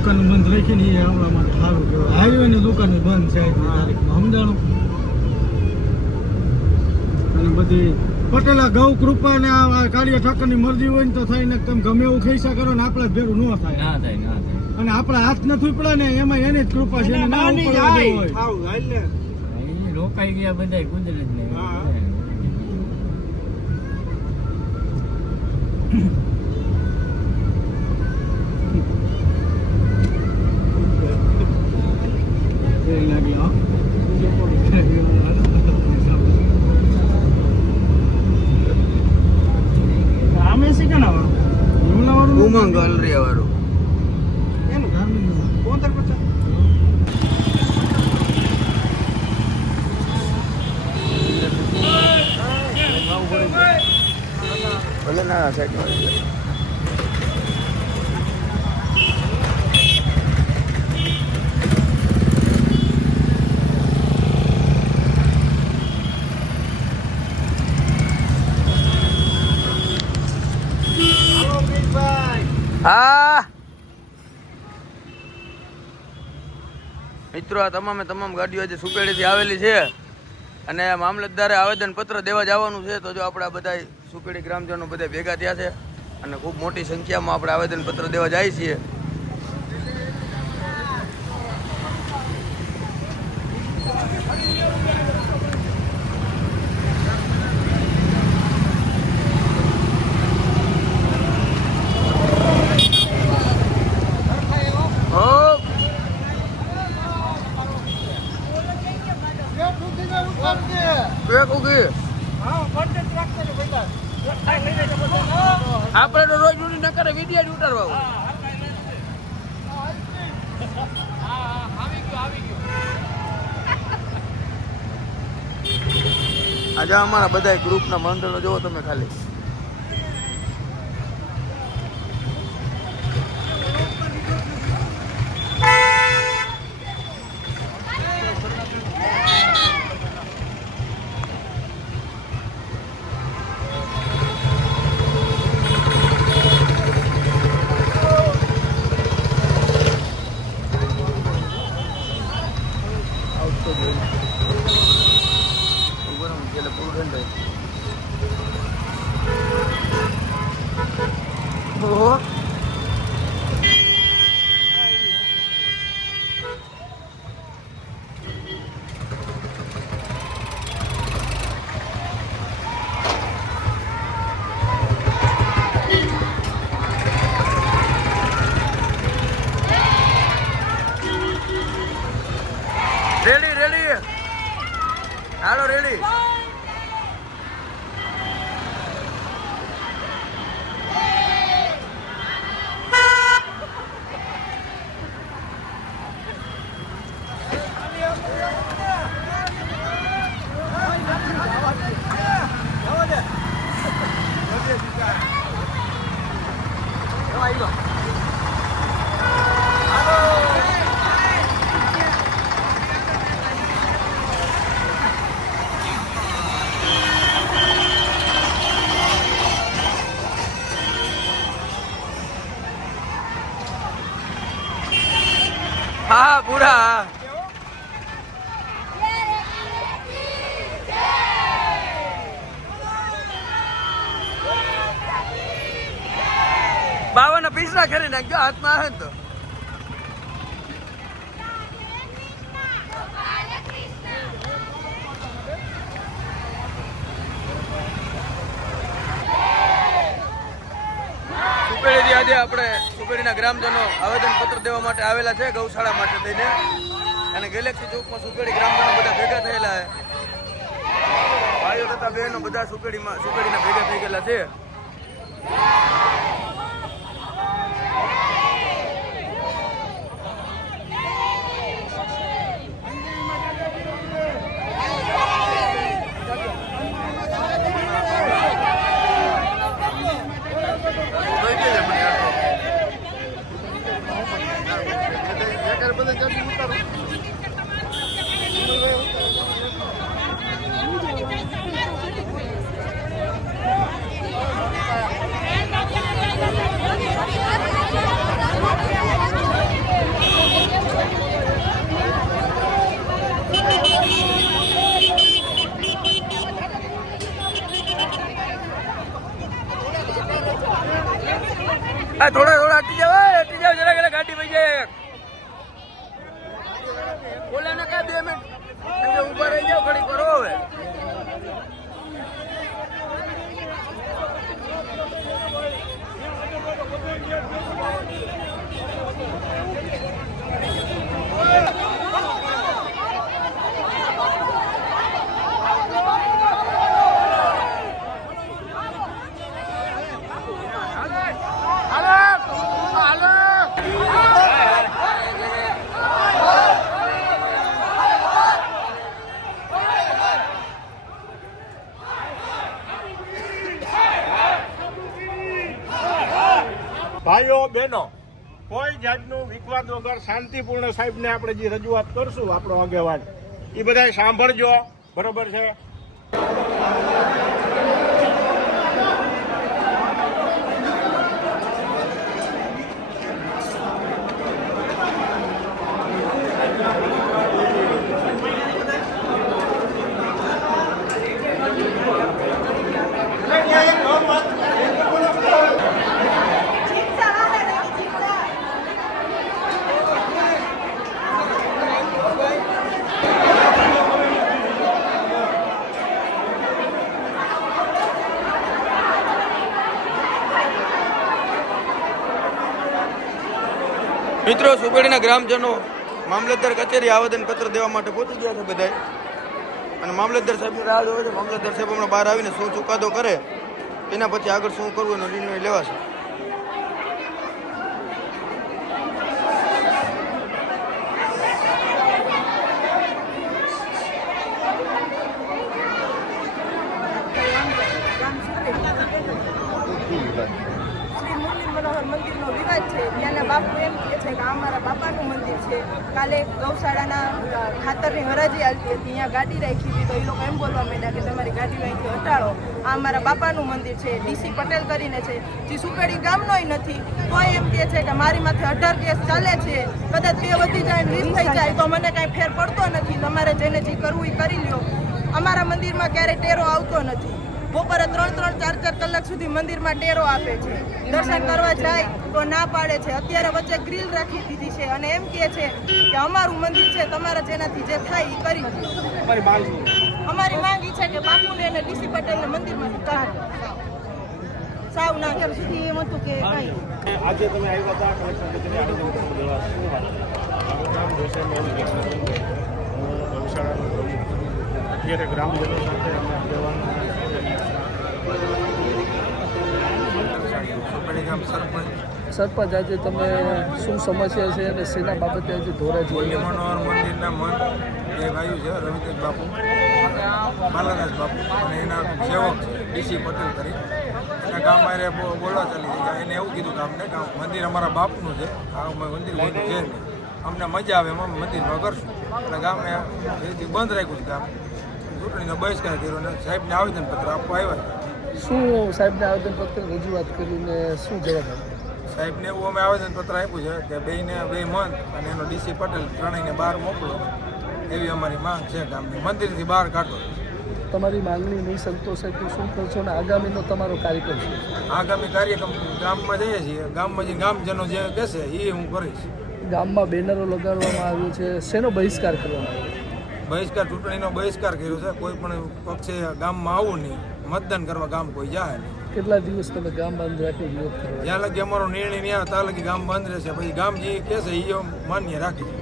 દુકાન બંધ રાખીને એ આપણા માટે સારું કહેવાય. હાઈવે ની દુકાન બંધ છે સમજાણું. અને બધી પટેલા ગૌ કૃપા ને આ કાર્ય ઠાકર ની મરજી હોય ને તો થઈને તમે ગમે એવું ખૈસા કરો ને આપણા ભેરું ન થાય. અને આપણા હાથ નથી પડે ને એમાં એની જ કૃપા છે. રોકાઈ ગયા બધા કુદરત ને. ઉમંગ અલરિયા વાળું ભલે ના સાઈડ હા મિત્રો, આ તમામ ગાડીઓ આજે સુપેડીથી આવેલી છે અને મામલતદારે આવેદન પત્ર દેવા જવાનું છે. તો જો આપણા બધા સુપેડી ગ્રામજનો બધા ભેગા થયા છે અને ખૂબ મોટી સંખ્યામાં આપણે આવેદન પત્ર દેવા જાય છીએ. આપણે તો રોજ ન કરે વિડીયો ઉતારવા. આજે અમારા બધા ગ્રુપના મંડળો જોવો તમે ખાલી. રેડી હાલો રેડી. હા પૂરા બાવાના પીસા કરી નાખજો હાથમાં આવે તો. સુપેડીથી આજે આપણે સુપેડીના ગ્રામજનો આવેદન પત્ર દેવા માટે આવેલા છે ગૌશાળા માટે થઈને. અને ગેલેક્સી ચોકમાં સુપેડી ગ્રામજનો બધા ભેગા થયેલા છે. ભાઈઓ તથા બહેનો બધા સુપેડીના ભેગા થઈ ગયેલા છે. આ થોડા હટી જાવ જરા જરા ગાડી વહી જાય બોલે ને કા 2 મિનિટ ઉભા રહી જાવ ઘડી કરો હવે ભાઈઓ બહેનો કોઈ જાતનું વિખવાદ વગર શાંતિપૂર્ણ સાહેબને આપણે જે રજૂઆત કરશું આપણો આગેવાન એ બધા સાંભળજો બરોબર છે મિત્રો સુગડીના ગ્રામજનો મામલતદાર કચેરી આવેદનપત્ર દેવા માટે પહોંચી ગયા છે બધા અને મામલતદાર સાહેબની રાહ જોવે છે મામલતદાર સાહેબ હમણાં બહાર આવીને શું ચુકાદો કરે એના પછી આગળ શું કરવું એનો નિર્ણય લેવાશે મંદિરનો વિવાદ છે ત્યાંના બાપુ એમ કહે છે કે આ મારા બાપાનું મંદિર છે કાલે ગૌશાળાના ખાતરની હરાજી આવતી હતી અહીંયા ગાડી રાખી હતી તો એ લોકો એમ બોલવા માંડ્યા કે તમારી ગાડી અહીંથી હટાડો આ મારા બાપાનું મંદિર છે ડીસી પટેલ કરીને છે જે સુકડી ગામનોય નથી કોઈ એમ કહે છે કે મારી માથે 18 કેસ ચાલે છે કદાચ તે વધી જાય 20 થઈ જાય તો મને કાંઈ ફેર પડતો નથી તમારે જેને જે કરવું એ કરી લ્યો અમારા મંદિરમાં ક્યારેય ટેરો આવતો નથી બપોરે 3-4 કલાક સુધી મંદિરમાં ટેરો આપે છે દર્શન કરવા જાય તો ના પાડે છે અત્યારે વચ્ચે ગ્રીલ રાખી દીધી છે અને એમ કહે છે કે અમારું મંદિર છે તમારા જેનાથી જે થાય એ કરી અમારી માંગ છે કે બાપુને અને ડીસી પટેલને મંદિરમાંથી કાઢો સાવ ના કેમ સુધી એમ હતું કે કઈ આજે તમે આવ્યા હતા કલેક્ટર કચેરી આવેદનપત્ર દેવા શું વાત નામ ગૌશાળાનું પ્રમુખ અત્યારે ગ્રામજનો સાથે અમે આગેવાનો સરપંચ આજે તમે શું સમસ્યા છે અને શેના બાબતે આજે ધોરાજી મનોહર મંદિરના મન એ ભાઈ છે રવિદાસ બાપુ બાલાદાસ બાપુ અને એના સેવક છે ડીસી પટેલ કરી એના ગામ મારે બોલવા ચાલી ગયા એને એવું કીધું કે અમને મંદિર અમારા બાપનું છે આ મંદિર કોઈનું છે નહીં અમને મજા આવે એમ અમે મંદિરમાં કરશું એટલે ગામે એથી બંધ રાખ્યું ગામ ચૂંટણીનો બહિષ્કાર કર્યો અને સાહેબને આવેદનપત્ર આપવા આવ્યા શું સાહેબને આવેદનપત્ર રજૂઆત કરીને શું જવાબ આપ્યો સાહેબને એવું અમે આવેદનપત્ર આપ્યું છે કે બે મન અને એનો ડીસી પટેલ ત્રણેયને બહાર મોકલો એવી અમારી માંગ છે ગામની મંદિરથી બહાર કાઢો તમારી માંગણી નહીં સંતોષાય તો શું કરશો ને આગામીનો તમારો કાર્યક્રમ છે આગામી કાર્યક્રમ ગામમાં જઈએ છીએ ગામમાં જે ગામજનો જે કહેશે એ હું કરીશ ગામમાં બેનરો લગાડવામાં આવ્યો છે શેનો બહિષ્કાર કરવામાં આવ્યો બહિષ્કાર ચૂંટણીનો બહિષ્કાર કર્યો છે કોઈ પણ પક્ષે ગામમાં આવું નહીં મતદાન કરવા ગામ કોઈ જાય નહીં કેટલા દિવસ તમે ગામ બંધ રાખી વિરોધ કરો જ્યાં લગી અમારો નિર્ણય નહીં આવે ત્યાં લગી ગામ બંધ રહેશે પછી ગામ જે કહેશે એ માન્ય રાખી